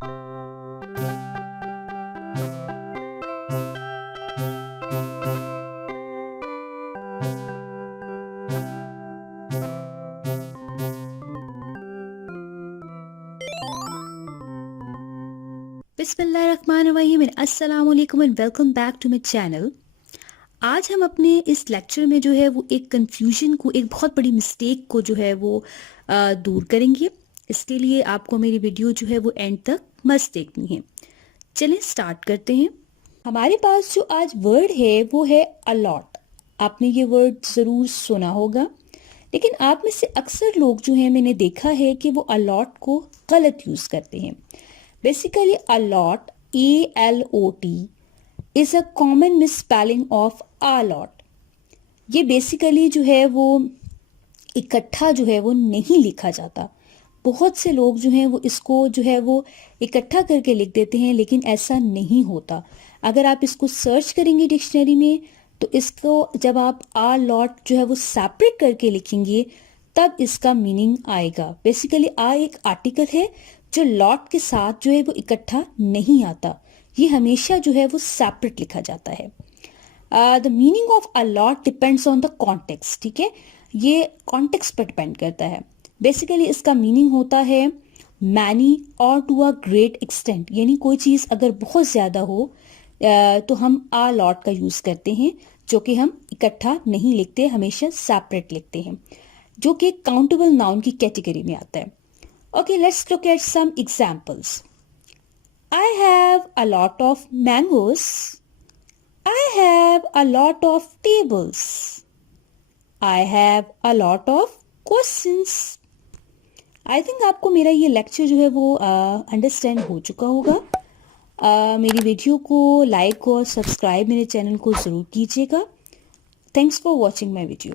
बिस्मिल्लाहिर्रहमानिर्रहीम, अस्सलामुअलैकुम and welcome back to my channel. आज हम अपने इस लेक्चर में जो है वो एक कंफ्यूजन को, एक बहुत बड़ी मिस्टेक को जो है वो दूर करेंगे। इसके लिए आपको मेरी वीडियो जो है वो एंड तक मस्त देखनी है। चलें स्टार्ट करते हैं। हमारे पास जो आज वर्ड है वो है अलॉट। आपने ये वर्ड ज़रूर सुना होगा, लेकिन आप में से अक्सर लोग जो हैं, मैंने देखा है कि वो अलॉट को गलत यूज़ करते हैं। Basically, allot, ALOT, is a common misspelling of allot. ये बेसिकली जो है वो इकट्ठा जो है वो नहीं लिखा जाता। बहुत से लोग जो हैं वो इसको जो है वो इकट्ठा करके लिख देते हैं, लेकिन ऐसा नहीं होता। अगर आप इसको सर्च करेंगे डिक्शनरी में, तो इसको जब आप आ लॉट जो है वो सेपरेट करके लिखेंगे, तब इसका मीनिंग आएगा। बेसिकली आ एक आर्टिकल है जो लॉट के साथ जो है वो इकट्ठा नहीं आता। ये हमेशा जो है वो सेपरेट लिखा जाता है। The meaning of a lot depends on the context. ठीक है, ये कॉन्टेक्स्ट पर डिपेंड करता है। बेसिकली इसका मीनिंग होता है मैनी और टू अ ग्रेट एक्सटेंट, यानी कोई चीज़ अगर बहुत ज़्यादा हो तो हम आ लॉट का यूज़ करते हैं, जो कि हम इकट्ठा नहीं लिखते, हमेशा सेपरेट लिखते हैं, जो कि काउंटेबल नाउन की कैटेगरी में आता है। Okay, let's look at some examples. I have a lot of mangoes. I have a lot of tables. I have a lot of questions. I think आपको मेरा ये लेक्चर जो है वो अंडरस्टैंड हो चुका होगा। मेरी वीडियो को लाइक और सब्सक्राइब मेरे चैनल को ज़रूर कीजिएगा। Thanks for watching my video.